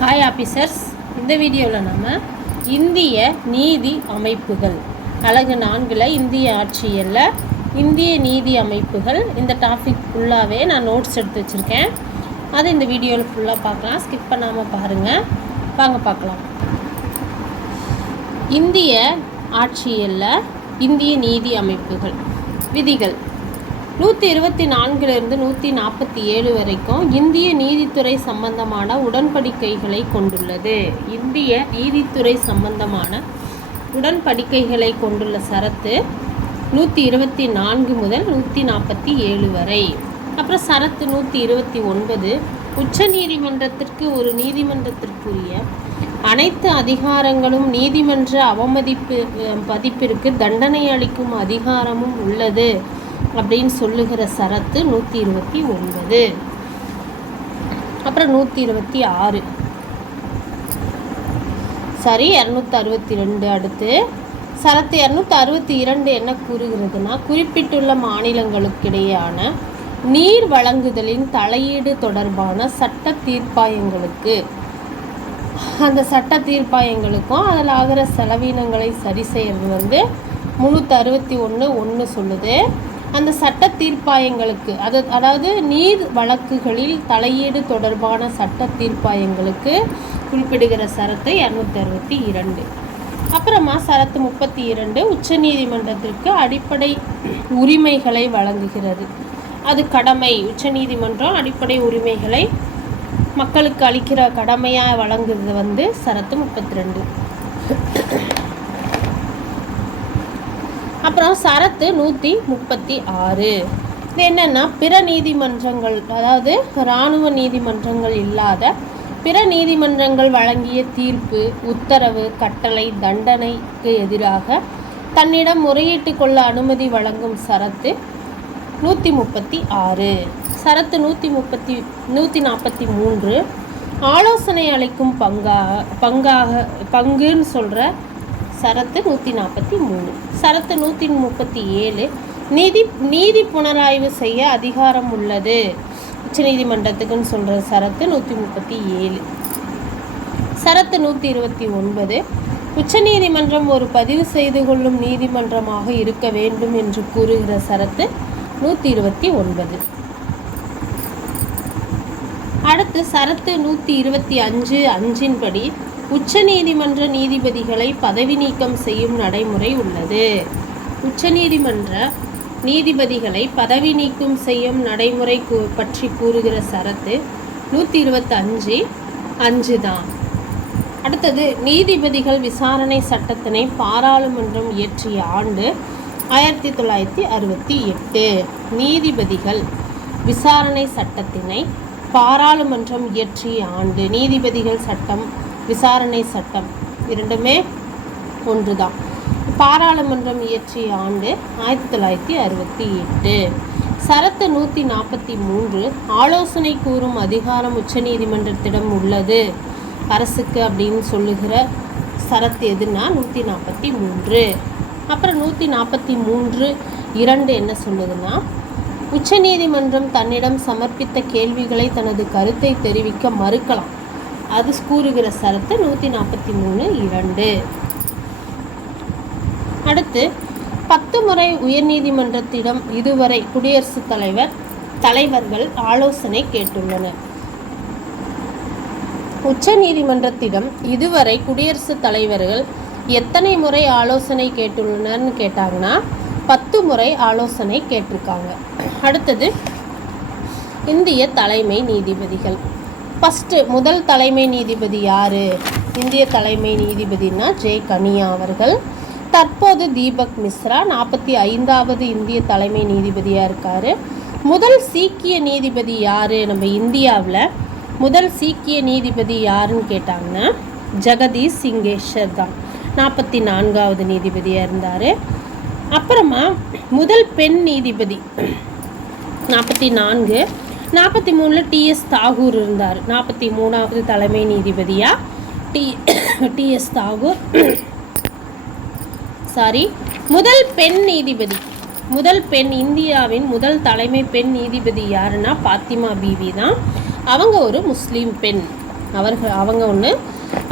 Hi officers. இந்த வீடியோவில் நம்ம இந்திய நீதி அமைப்புகள் அலகு 4 இந்திய ஆட்சியல்ல இந்திய நீதி அமைப்புகள் இந்த டாபிக் ஃபுல்லாகவே நான் நோட்ஸ் எடுத்து வச்சுருக்கேன். அது இந்த வீடியோவில் ஃபுல்லாக பார்க்கலாம், ஸ்கிப் பண்ணாமல் பாருங்கள். வாங்க பார்க்கலாம். இந்திய ஆட்சியல்ல இந்திய நீதி அமைப்புகள் விதிகள் 124 147 வரைக்கும் இந்திய நீதித்துறை சம்பந்தமான உடன்படிக்கைகளை கொண்டுள்ளது. இந்திய நீதித்துறை சம்பந்தமான உடன்படிக்கைகளை கொண்டுள்ள சரத்து 124 முதல் 147 வரை. அப்புறம் சரத்து 129 உச்ச நீதிமன்றத்திற்கு ஒரு நீதிமன்றத்திற்குரிய அனைத்து அதிகாரங்களும் நீதிமன்ற பதிப்பிற்கு தண்டனை அளிக்கும் அதிகாரமும் உள்ளது அப்படின்னு சொல்லுகிற சரத்து 129. அப்புறம் 262 அடுத்து சரத்து 262 என்ன கூறுகிறதுனா, குறிப்பிட்டுள்ள மாநிலங்களுக்கிடையான நீர் வழங்குதலின் தலையீடு தொடர்பான சட்ட தீர்ப்பாயங்களுக்கு அந்த சட்ட தீர்ப்பாயங்களுக்கும் அதில் ஆகிற செலவினங்களை சரி செய்கிறது 361 சொல்லுது. அந்த சட்ட தீர்ப்பாயங்களுக்கு அதாவது நீர் வழக்குகளில் தலையீடு தொடர்பான சட்ட தீர்ப்பாயங்களுக்கு குறிப்பிடுகிற சரத்து 262. அப்புறமா சரத்து 32 உச்ச நீதிமன்றத்திற்கு அடிப்படை உரிமைகளை வழங்குகிறது. அது கடமை. உச்ச நீதிமன்றம் அடிப்படை உரிமைகளை மக்களுக்கு அளிக்கிற கடமையாக வழங்குறது சரத்து 32. அப்புறம் சரத்து 136 இது என்னென்னா, பிற நீதிமன்றங்கள் அதாவது இராணுவ நீதிமன்றங்கள் இல்லாத பிற நீதிமன்றங்கள் வழங்கிய தீர்ப்பு, உத்தரவு, கட்டளை, தண்டனைக்கு எதிராக தன்னிடம் முறையிட்டு கொள்ள அனுமதி வழங்கும் சரத்து 136. சரத்து 143 ஆலோசனை அளிக்கும் பங்குன்னு சொல்கிற சரத்து 143. சரத்து 137 நீதி புனராய்வு செய்ய அதிகாரம் உள்ளது உச்ச நீதிமன்றத்துக்குன்னு சொல்கிற சரத்து 137. சரத்து 129 உச்ச நீதிமன்றம் ஒரு பதிவு செய்து கொள்ளும் நீதிமன்றமாக இருக்க வேண்டும் என்று கூறுகிற சரத்து 129. அடுத்து சரத்து 125 படி உச்ச நீதிமன்ற நீதிபதிகளை பதவி நீக்கம் செய்யும் நடைமுறை உள்ளது. உச்ச நீதிமன்ற நீதிபதிகளை பதவி நீக்கம் செய்யும் நடைமுறை பற்றி கூறுகிற சரத்து 125 தான். அடுத்தது நீதிபதிகள் விசாரணை சட்டத்தினை பாராளுமன்றம் இயற்றிய ஆண்டு 1968. நீதிபதிகள் விசாரணை சட்டத்தினை பாராளுமன்றம் இயற்றிய ஆண்டு. நீதிபதிகள் சட்டம், விசாரணை சட்டம் இரண்டுமே ஒன்று தான். பாராளுமன்றம் இயற்றிய ஆண்டு 1968. சரத்து 143 ஆலோசனை கூறும் அதிகாரம் உச்ச நீதிமன்றத்திடம் உள்ளது அரசுக்கு அப்படின்னு சொல்லுகிற சரத்து எதுனா 143. அப்புறம் 143 என்ன சொல்லுதுன்னா, உச்ச நீதிமன்றம் தன்னிடம் சமர்ப்பித்த கேள்விகளை தனது கருத்தை தெரிவிக்க மறுக்கலாம். அது கூறுகிற சரத்து 143. அடுத்து 10 முறை உயர்நீதிமன்றத்திடம் இதுவரை குடியரசுத் தலைவர்கள் ஆலோசனை கேட்டுள்ளனர். உச்ச நீதிமன்றத்திடம் இதுவரை குடியரசுத் தலைவர்கள் எத்தனை முறை ஆலோசனை கேட்டுள்ளனர்னு கேட்டாங்கன்னா 10 முறை ஆலோசனை கேட்டிருக்காங்க. அடுத்தது இந்திய தலைமை நீதிபதிகள். முதல் தலைமை நீதிபதி யார்? இந்திய தலைமை நீதிபதினா ஜே கனியா அவர்கள். தற்போது தீபக் மிஸ்ரா 45வது இந்திய தலைமை நீதிபதியாக இருக்கார். முதல் சீக்கிய நீதிபதி யார்? நம்ம இந்தியாவில் முதல் சீக்கிய நீதிபதி யாருன்னு கேட்டாங்கன்னா ஜெகதீஷ் சிங்கேஸ்வர் தான். 44வது நீதிபதியாக இருந்தார். அப்புறமா முதல் பெண் நீதிபதி 44. 43 டிஎஸ் தாகூர் இருந்தார். 43வது தலைமை நீதிபதியாக டிஎஸ் தாகூர். முதல் பெண் நீதிபதி இந்தியாவின் முதல் தலைமை பெண் நீதிபதி யாருன்னா பாத்திமா பீவி தான். அவங்க ஒரு முஸ்லீம் பெண்.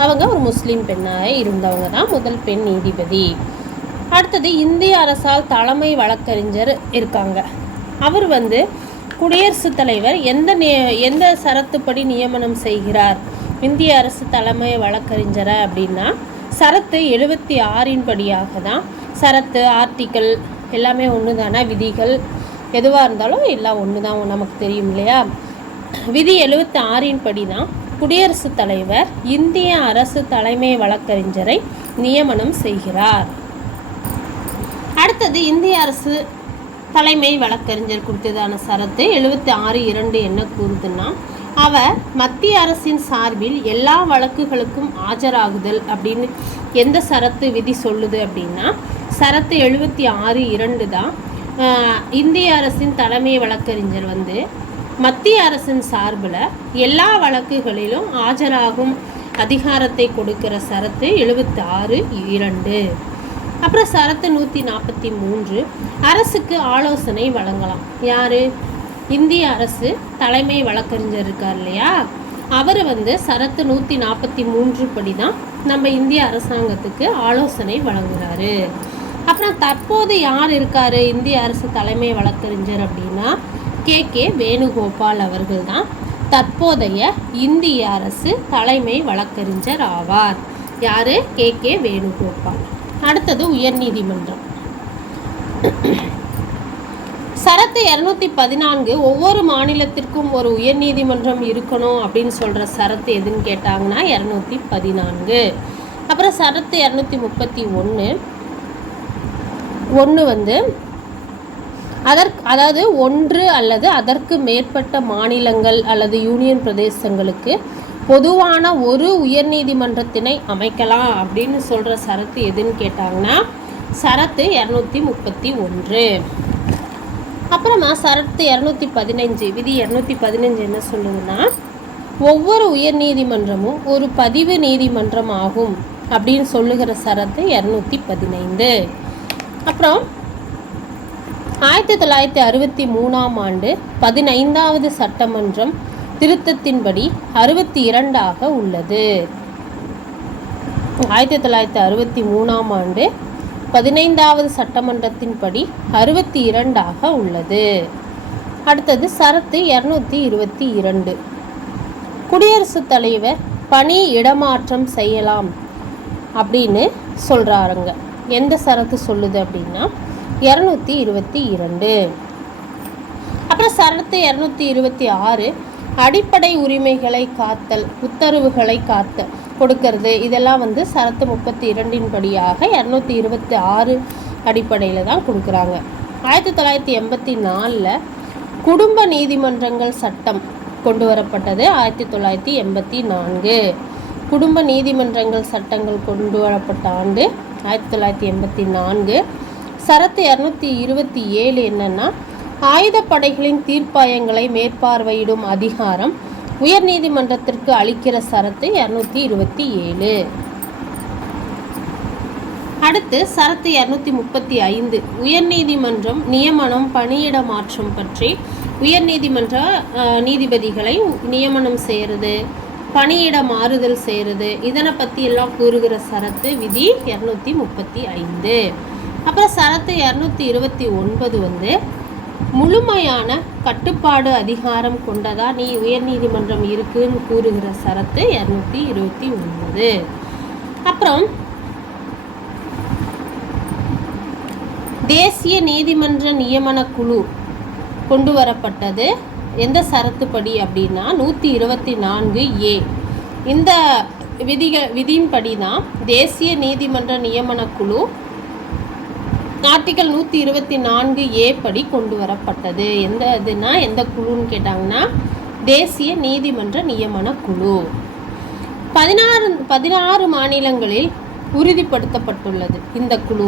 அவங்க ஒரு முஸ்லீம் பெண்ணாக இருந்தவங்க தான் முதல் பெண் நீதிபதி. அடுத்தது இந்திய அரசால் தலைமை வழக்கறிஞர் இருக்காங்க. அவர் குடியரசுத் தலைவர் எந்த சரத்துப்படி நியமனம் செய்கிறார் இந்திய அரசு தலைமை வழக்கறிஞரை அப்படின்னா சரத்து 76 படியாக தான். சரத்து ஆர்டிக்கல் எல்லாமே ஒன்று தானே, விதிகள் எதுவாக இருந்தாலும் எல்லாம் ஒன்று தான், நமக்கு தெரியும் இல்லையா. விதி 76 படி தான் குடியரசுத் தலைவர் இந்திய அரசு தலைமை வழக்கறிஞரை நியமனம் செய்கிறார். அடுத்தது இந்திய அரசு தலைமை வழக்கறிஞர் கொடுத்ததான சரத்து 76(2) என்ன கூறுதுன்னா, அவர் மத்திய அரசின் சார்பில் எல்லா வழக்குகளுக்கும் ஆஜராகுதல் அப்படின்னு எந்த சரத்து விதி சொல்லுது அப்படின்னா சரத்து 76(2) தான். இந்திய அரசின் தலைமை வழக்கறிஞர் மத்திய அரசின் சார்பில் எல்லா வழக்குகளிலும் ஆஜராகும் அதிகாரத்தை கொடுக்கிற சரத்து 76(2). அப்புறம் சரத்து 143 அரசுக்கு ஆலோசனை வழங்கலாம். யார்? இந்திய அரசு தலைமை வழக்கறிஞர் இருக்கார் இல்லையா, அவர் சரத்து 143 படி தான் நம்ம இந்திய அரசாங்கத்துக்கு ஆலோசனை வழங்குறாரு. அப்புறம் தற்போது யார் இருக்கார் இந்திய அரசு தலைமை வழக்கறிஞர் அப்படின்னா கே வேணுகோபால் அவர்கள் தான் தற்போதைய இந்திய அரசு தலைமை வழக்கறிஞர் ஆவார். யார்? கே வேணுகோபால். அடுத்தது உயர்நீதிமன்றம். சரத்து 214 ஒவ்வொரு மாநிலத்திற்கும் ஒரு உயர்நீதிமன்றம் இருக்கணும் அப்படின்னு சொல்கிற சரத்து எதுன்னு கேட்டாங்கன்னா 214. அப்புறம் சரத்து 231 அதாவது ஒன்று அல்லது அதற்கு மேற்பட்ட மாநிலங்கள் அல்லது யூனியன் பிரதேசங்களுக்கு பொதுவான ஒரு உயர்நீதிமன்றத்தினை அமைக்கலாம் அப்படின்னு சொல்கிற சரத்து எதுன்னு கேட்டாங்கன்னா சரத்து 231. அப்புறமா சரத்து 215 விதி 215 என்ன சொல்லுதுன்னா ஒவ்வொரு உயர்நீதிமன்றமும் ஒரு பதிவு நீதிமன்றம் ஆகும் அப்படின்னு சொல்லுகிற சரத்து 215. அப்புறம் 1963ஆம் ஆண்டு 15வது சட்டமன்றம் திருத்தத்தின்படி 62 உள்ளது. 1963ஆம் ஆண்டு 15வது சட்டமன்றத்தின்படி 62 உள்ளது. அடுத்தது சரத்து 222 குடியரசுத் தலைவர் பணி இடமாற்றம் செய்யலாம் அப்படின்னு சொல்கிறாருங்க. எந்த சரத்து சொல்லுது அப்படின்னா 222. அப்புறம் சரத்து 226 அடிப்படை உரிமைகளை காத்தல் உத்தரவுகளை கொடுக்கறது இதெல்லாம் சரத்து 32 படியாக 226 அடிப்படையில் தான் கொடுக்குறாங்க. 1984 குடும்ப நீதிமன்றங்கள் சட்டம் கொண்டு வரப்பட்டது. 1984 குடும்ப நீதிமன்றங்கள் சட்டங்கள் கொண்டு வரப்பட்ட ஆண்டு 1984. சரத்து 227 என்னன்னா ஆயுதப்படைகளின் தீர்ப்பாயங்களை மேற்பார்வையிடும் அதிகாரம் உயர்நீதிமன்றத்திற்கு அளிக்கிற சரத்து 227. அடுத்து சரத்து 235 உயர்நீதிமன்றம் நியமனம் பணியிட மாற்றம் பற்றி உயர்நீதிமன்ற நீதிபதிகளை நியமனம் செய்கிறது, பணியிட மாறுதல் செய்கிறது, இதனை பற்றி எல்லாம் கூறுகிற சரத்து விதி 235. அப்புறம் சரத்து 229 முழுமையான கட்டுப்பாடு அதிகாரம் கொண்டதா உயர்நீதிமன்றம் இருக்குன்னு கூறுகிற சரத்து 229. அப்புறம் தேசிய நீதிமன்ற நியமன குழு கொண்டு வரப்பட்டது எந்த சரத்துப்படி அப்படின்னா 124A. இந்த விதியின்படி தான் தேசிய நீதிமன்ற நியமன குழு ஆர்டிக்கல் 124A படி கொண்டு வரப்பட்டது. எந்த குழுன்னு கேட்டாங்கன்னா தேசிய நீதிமன்ற நியமன குழு. 16 மாநிலங்களில் உறுதிப்படுத்தப்பட்டுள்ளது. இந்த குழு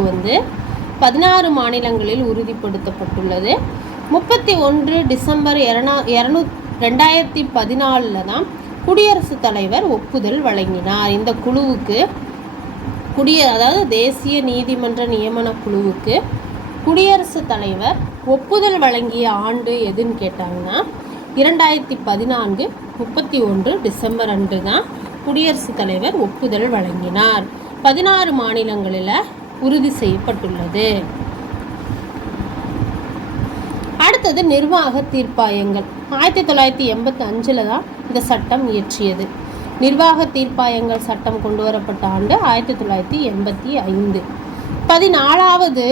16 மாநிலங்களில் உறுதிப்படுத்தப்பட்டுள்ளது. 31 டிசம்பர் 2014 தான் குடியரசுத் தலைவர் ஒப்புதல் வழங்கினார். இந்த குழுவுக்கு அதாவது தேசிய நீதிமன்ற நியமன குழுவுக்கு குடியரசுத் தலைவர் ஒப்புதல் வழங்கிய ஆண்டு எதுன்னு கேட்டாங்கன்னா 2014 31 டிசம்பர் அன்று தான் குடியரசுத் தலைவர் ஒப்புதல் வழங்கினார். 16 மாநிலங்களில் உறுதி செய்யப்பட்டுள்ளது. அடுத்தது நிர்வாக தீர்ப்பாயங்கள். 1985 தான் இந்த சட்டம் இயற்றியது. நிர்வாக தீர்ப்பாயங்கள் சட்டம் கொண்டு வரப்பட்ட ஆண்டு 1985. 14வது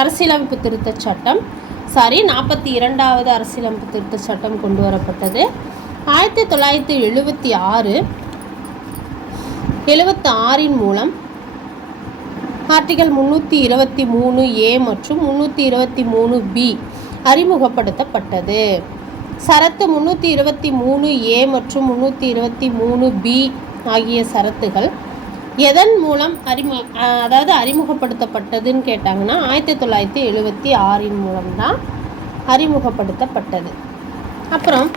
அரசியலமைப்பு திருத்தச் சட்டம் 42வது அரசியலமைப்பு திருத்தச் சட்டம் கொண்டு வரப்பட்டது. 1976 மூலம் ஆர்டிகல் 323A மற்றும் 323B அறிமுகப்படுத்தப்பட்டது. சரத்து 323A மற்றும் 323B ஆகிய சரத்துகள் எதன் மூலம் அறிமுகப்படுத்தப்பட்டதுன்னு கேட்டாங்கன்னா 1976 மூலம்தான் அறிமுகப்படுத்தப்பட்டது. அப்புறம்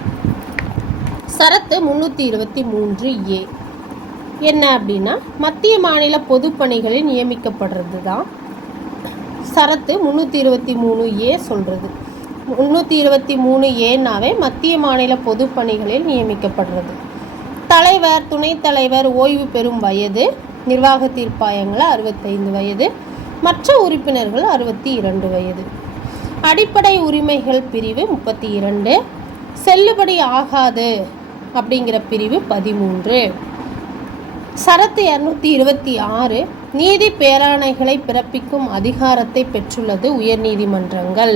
சரத்து 323A என்ன அப்படின்னா மத்திய மாநில பொதுப்பணிகளில் நியமிக்கப்படுறது தான் சரத்து 323A சொல்கிறது. 323Aனாவே மத்திய மாநில பொதுப்பணிகளில் நியமிக்கப்படுறது. தலைவர், துணைத் தலைவர் ஓய்வு பெறும் வயது, நிர்வாக தீர்ப்பாயங்கள் 65 வயது, மற்ற உறுப்பினர்கள் 62 வயது. அடிப்படை உரிமைகள் பிரிவு 32, செல்லுபடி ஆகாது அப்படிங்கிற பிரிவு 13. சரத்து 226 நீதி பேராணைகளை பிறப்பிக்கும் அதிகாரத்தை பெற்றுள்ளது உயர்நீதிமன்றங்கள்.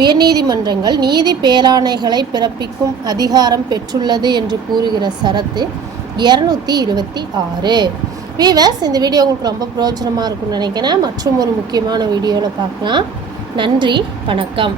உயர்நீதிமன்றங்கள் நீதி பேராணைகளை பிறப்பிக்கும் அதிகாரம் பெற்றுள்ளது என்று கூறுகிற சரத்து 226. வீவர்ஸ், இந்த வீடியோ உங்களுக்கு ரொம்ப பிரயோஜனமாக இருக்கும்னு நினைக்கிறேன். மற்றும் ஒரு முக்கியமான வீடியோவில் பார்க்கலாம். நன்றி, வணக்கம்.